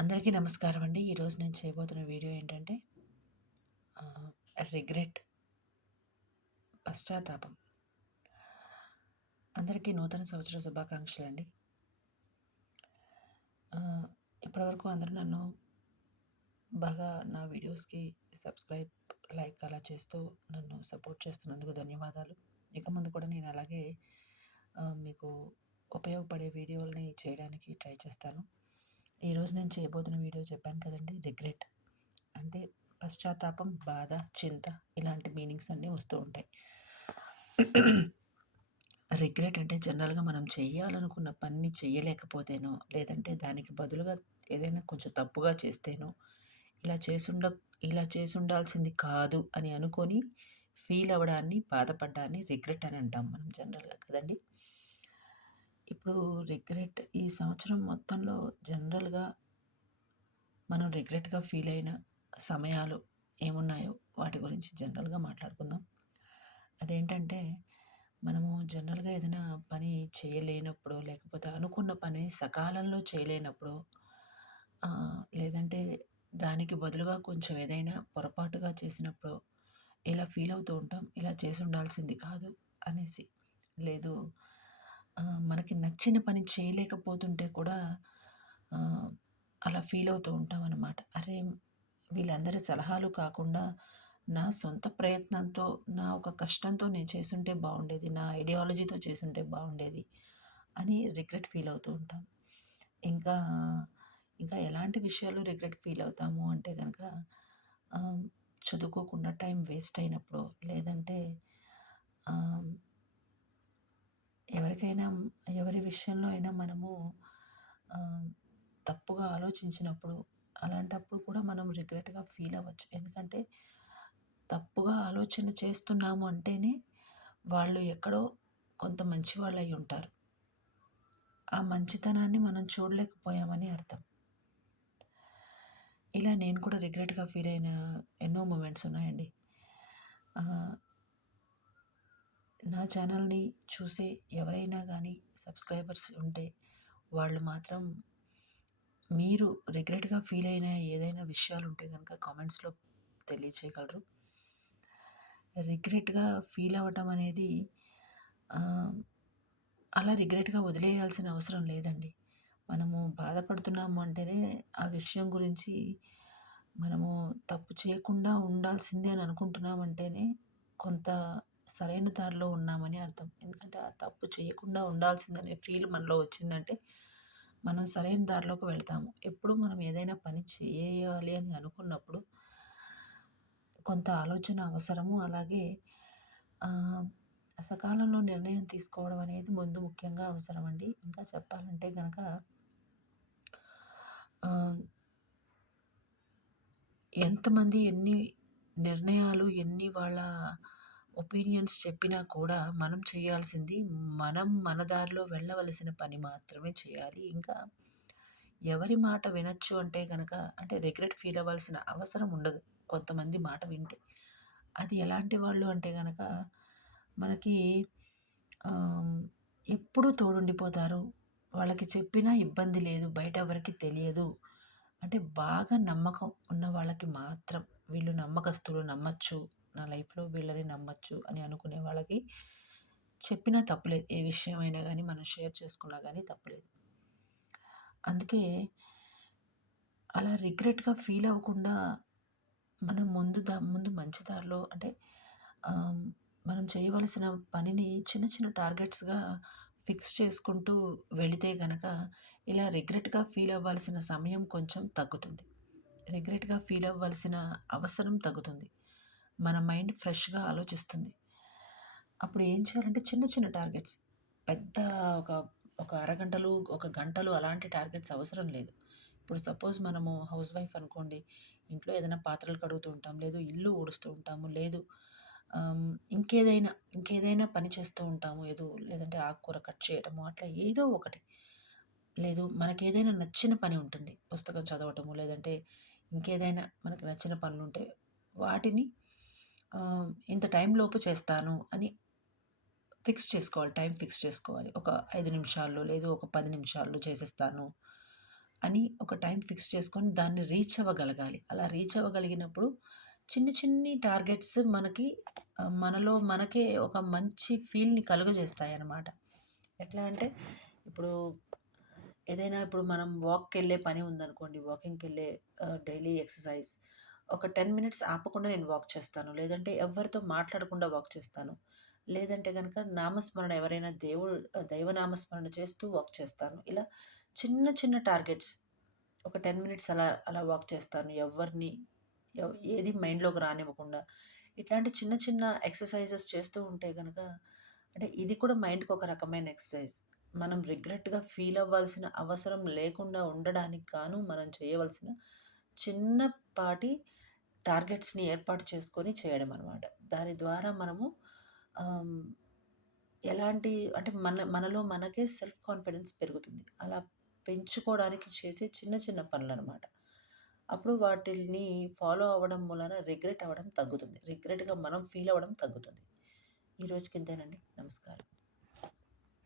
అందరికీ నమస్కారం అండి. ఈరోజు నేను చేయబోతున్న వీడియో ఏంటంటే రిగ్రెట్, పశ్చాత్తాపం. అందరికీ నూతన సంవత్సర శుభాకాంక్షలండి. ఇప్పటివరకు అందరూ నన్ను బాగా నా వీడియోస్‌కి సబ్స్క్రైబ్, లైక్ అలా చేస్తూ నన్ను సపోర్ట్ చేస్తున్నందుకు ధన్యవాదాలు. ఇక ముందు కూడా నేను అలాగే మీకు ఉపయోగపడే వీడియోలని చేయడానికి ట్రై చేస్తాను. ఈరోజు నేను చేయబోతున్న వీడియో చెప్పాను కదండీ! రిగ్రెట్. అంటే పశ్చాత్తాపం, బాధ, చింత ఇలాంటి మీనింగ్స్ అన్నీ వస్తూ ఉంటాయి. రిగ్రెట్ అంటే జనరల్‌గా మనం చెయ్యాలనుకున్న పనిని చెయ్యలేకపోతేనో, లేదంటే దానికి బదులుగా ఏదైనా కొంచెం తప్పుగా చేస్తేనో, ఇలా చేసుండ ఇలా చేసుండాల్సింది కాదు అని అనుకోని ఫీల్ అవ్వడాన్ని, బాధపడ్డాన్ని రిగ్రెట్ అని అంటాం మనం జనరల్‌గా కదండీ! ఇప్పుడు రిగ్రెట్ ఈ సంవత్సరం మొత్తంలో జనరల్‌గా మనం రిగ్రెట్‌గా ఫీల్ అయిన సమయాలు ఏమున్నాయో వాటి గురించి జనరల్‌గా మాట్లాడుకుందాం. అదేంటంటే, మనము జనరల్‌గా ఏదైనా పని చేయలేనప్పుడో, లేకపోతే అనుకున్న పని సకాలంలో చేయలేనప్పుడో, లేదంటే దానికి బదులుగా కొంచెం ఏదైనా పొరపాటుగా చేసినప్పుడో, ఇలా ఫీల్ అవుతూ ఉంటాం. ఇలా చేసుండాల్సింది కాదు అనేసి. లేదు మనకి నచ్చిన పని చేయలేకపోతుంటే కూడా ఆహ్, అలా ఫీల్ అవుతూ ఉంటామనమాట. అరే! వీళ్ళందరి సలహాలు కాకుండా నా సొంత ప్రయత్నంతో, నా ఒక కష్టంతో నేను చేసుంటే బావుండేది. నా ఐడియాలజీతో చేసుంటే బావుండేది అని రిగ్రెట్ ఫీల్ అవుతూ ఉంటాం. ఇంకా, ఇంకా ఎలాంటి విషయాల్లో రిగ్రెట్ ఫీల్ అవుతాము అంటే గనక ఆహ్, చదువుకోకుండా టైం వేస్ట్ అయినప్పుడో, లేదంటే ఆహ్, ఎవరికైనా ఎవరి విషయంలో అయినా మనము ఆహ్, తప్పుగా ఆలోచించినప్పుడు, అలాంటప్పుడు కూడా మనం రిగ్రెట్‌గా ఫీల్ అవ్వచ్చు. ఎందుకంటే తప్పుగా ఆలోచన చేస్తున్నాము అంటేనే వాళ్ళు ఎక్కడో కొంత మంచివాళ్ళయ్యుంటారు. ఆ మంచితనాన్ని మనం చూడలేకపోయామని అర్థం. ఇలా నేను కూడా రిగ్రెట్‌గా ఫీల్ అయిన ఎన్నో మొమెంట్స్ ఉన్నాయండి. ఆహ్, నా ఛానల్‌ని చూసే ఎవరైనా గానీ సబ్‌స్క్రైబర్స్ ఉంటే వాళ్ళు మాత్రం మీరు రిగ్రెట్‌గా ఫీల్ అయిన ఏదైనా విషయాలుంటే గనక కామెంట్స్‌లో తెలియచేయగలరు. రిగ్రెట్‌గా ఫీల్ అవ్వటం అనేది ఆహ్, అలా రిగ్రెట్‌గా వదిలేయాల్సిన అవసరం లేదండి. మనము బాధపడుతున్నాము అంటేనే ఆ విషయం గురించి మనము తప్పు చేయకుండా ఉండాల్సిందే అని అనుకుంటున్నామంటేనే కొంత సరైన దారిలో ఉన్నామని అర్థం. ఎందుకంటే ఆ తప్పు చేయకుండా ఉండాల్సిందనే ఫీల్ మనలో వచ్చిందంటే మనం సరైన దారిలోకి వెళ్తాము. ఎప్పుడు మనం ఏదైనా పని చేయాలి అని అనుకున్నప్పుడు కొంత ఆలోచన అవసరము. అలాగే ఆహ్, సకాలంలో నిర్ణయం తీసుకోవడం అనేది ముందు ముఖ్యంగా అవసరమండి. ఇంకా చెప్పాలంటే గనక ఆహ్, ఎంతమంది ఎన్ని నిర్ణయాలు, ఎన్ని వాళ్ళ ఒపీనియన్స్ చెప్పినా కూడా మనం చేయాల్సింది మనం మన దారిలో వెళ్ళవలసిన పని మాత్రమే చేయాలి. ఇంకా ఎవరి మాట వినొచ్చు అంటే గనక అంటే రిగ్రెట్ ఫీల్ అవ్వాల్సిన అవసరం ఉండదు. కొంతమంది మాట వింటే. అది ఎలాంటి వాళ్ళు అంటే గనక మనకి ఆహ్, ఎప్పుడూ తోడుండిపోతారు. వాళ్ళకి చెప్పినా ఇబ్బంది లేదు. బయట ఎవరికీ తెలియదు. అంటే బాగా నమ్మకం ఉన్న వాళ్ళకి మాత్రం వీళ్ళు నమ్మకస్తులు నమ్మొచ్చు. నా లైఫ్‌లో వీళ్ళని నమ్మొచ్చు అని అనుకునే వాళ్ళకి చెప్పినా తప్పులేదు. ఏ విషయమైనా గానీ మనం షేర్ చేసుకున్నా గానీ తప్పులేదు. అందుకే అలా రిగ్రెట్‌గా ఫీల్ అవ్వకుండా మనం ముందు మంచి దారిలో అంటే ఆహ్, మనం చేయవలసిన పనిని చిన్న చిన్న టార్గెట్స్‌గా ఫిక్స్ చేసుకుంటూ వెళితే గనక ఇలా రిగ్రెట్‌గా ఫీల్ అవ్వాల్సిన సమయం కొంచెం తగ్గుతుంది. రిగ్రెట్‌గా ఫీల్ అవ్వాల్సిన అవసరం తగ్గుతుంది. మన మైండ్ ఫ్రెష్‌గా ఆలోచిస్తుంది. అప్పుడు ఏం చేయాలంటే చిన్న చిన్న టార్గెట్స్ పెద్ద ఒక ఒక అరగంటలు, ఒక గంటలు అలాంటి టార్గెట్స్ అవసరం లేదు. ఇప్పుడు సపోజ్ మనము హౌస్ వైఫ్ అనుకోండి. ఇంట్లో ఏదైనా పాత్రలు కడుగుతూ ఉంటాం. లేదు ఇల్లు ఊడుస్తూ ఉంటాము. లేదు ఆహ్, ఇంకేదైనా పని చేస్తూ ఉంటాము. లేదంటే ఆకుకూర కట్ చేయటము అట్లా ఏదో ఒకటి. లేదు మనకేదైనా నచ్చిన పని ఉంటుంది. పుస్తకం చదవటము, లేదంటే ఇంకేదైనా మనకు నచ్చిన పనులుంటే వాటిని ఇంత టైంలోపు చేస్తాను అని ఫిక్స్ చేసుకోవాలి. టైం ఫిక్స్ చేసుకోవాలి. ఒక 5 నిమిషాల్లో, లేదు ఒక 10 నిమిషాల్లో చేసేస్తాను అని ఒక టైం ఫిక్స్ చేసుకొని దాన్ని రీచ్ అవ్వగలగాలి. అలా రీచ్ అవ్వగలిగినప్పుడు చిన్ని చిన్ని టార్గెట్స్ మనకి మనలో మనకే ఒక మంచి ఫీల్‌ని కలుగజేస్తాయన్నమాట. ఎట్లా అంటే ఇప్పుడు ఏదైనా ఇప్పుడు మనం వాక్‌కెళ్ళే పని ఉందనుకోండి. వాకింగ్‌కెళ్ళే డైలీ ఎక్సర్‌సైజ్. ఒక 10 మినిట్స్ ఆపకుండా నేను వాక్ చేస్తాను. లేదంటే ఎవ్వరితో మాట్లాడకుండా వాక్ చేస్తాను. లేదంటే గనక నామస్మరణ ఎవరైనా దైవ నామస్మరణ చేస్తూ వాక్ చేస్తాను. ఇలా చిన్న చిన్న టార్గెట్స్ ఒక 10 మినిట్స్ అలా అలా వాక్ చేస్తాను. ఎవ్వరిని ఏది మైండ్‌లోకి రానివ్వకుండా. ఇట్లాంటి చిన్న చిన్న ఎక్సర్‌సైజెస్ చేస్తూ ఉంటే గనక అంటే ఇది కూడా మైండ్‌కి ఒక రకమైన ఎక్సర్‌సైజ్. మనం రిగ్రెట్‌గా ఫీల్ అవ్వాల్సిన అవసరం లేకుండా ఉండడానికి గాను మనం చేయవలసిన చిన్నపాటి టార్గెట్స్‌ని ఏర్పాటు చేసుకొని చేయడం అనమాట. దాని ద్వారా మనము ఆహ్, ఎలాంటి అంటే మనలో మనకే సెల్ఫ్ కాన్ఫిడెన్స్ పెరుగుతుంది. అలా పెంచుకోవడానికి చేసే చిన్న చిన్న పనులనమాట. అప్పుడు వాటిల్ని ఫాలో అవ్వడం మూలాన రిగ్రెట్ అవ్వడం తగ్గుతుంది. రిగ్రెట్‌గా మనం ఫీల్ అవ్వడం తగ్గుతుంది. ఈ రోజుకి ఇంతేనండి. నమస్కారం.